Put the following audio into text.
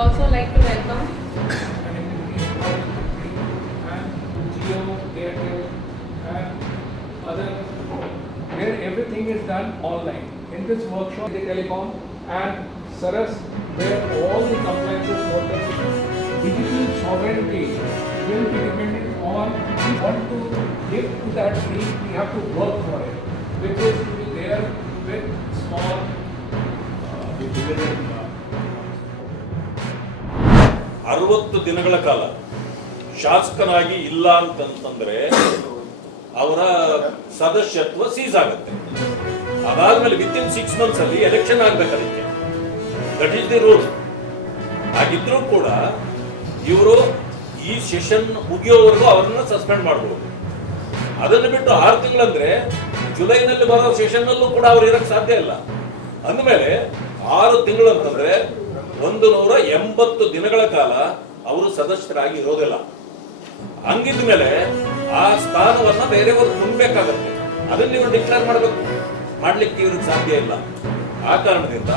also like to welcome and Jio, Airtel, and other, where everything is done online. In this workshop, the telecom and Saras, where all the compliances for the digital sovereignty will be dependent on we want to give to that dream, we have to work for it, which is to be there with small dividend. 60 ದಿನಗಳ ಕಾಲ ಶಾಸಕನಾಗಿ ಇಲ್ಲ ಅಂತಂದ್ರೆ ಅವರ ಸದಸ್ಯತ್ವ seize ಆಗುತ್ತೆ. ಅದಾದ್ಮೇಲೆ within 6 months ಅಲ್ಲಿ election ಆಗ್ಬೇಕು ಅದಕ್ಕೆ. That is the rule. ಹಾಗಿದ್ರೂ ಕೂಡ ಇವರು ಈ ಸೆಷನ್ ಮುಗಿಯೋವರೆಗೂ ಅವರನ್ನ ಸಸ್ಪೆಂಡ್ ಮಾಡಬಹುದು. ಅದನ್ನು ಬಿಟ್ಟು 6 ತಿಂಗಳಂದ್ರೆ ಜುಲೈನಲ್ಲಿ ಬರೋ ಸೆಷನ್ ಅಲ್ಲೂ ಕೂಡ ಅವ್ರು ಇರಕ್ಕೆ ಸಾಧ್ಯ ಇಲ್ಲ. ಅಂದಮೇಲೆ 6 ತಿಂಗಳು ಅಂತಂದ್ರೆ 180 ದಿನಗಳ ಕಾಲ ಅವರು ಸದಸ್ಯರಾಗಿ ಇರೋದಿಲ್ಲ. ಹಂಗಿದ ಮೇಲೆ ಆ ಸ್ಥಾನವನ್ನ ಬೇರೆಯವರು ತುಂಬಬೇಕಾಗತ್ತೆ. ಅದನ್ನ ಇವರು ಡಿಕ್ಲೇರ್ ಮಾಡಬೇಕು. ಮಾಡ್ಲಿಕ್ಕೆ ಇವ್ರಿಗೆ ಸಾಧ್ಯ ಇಲ್ಲ. ಆ ಕಾರಣದಿಂದ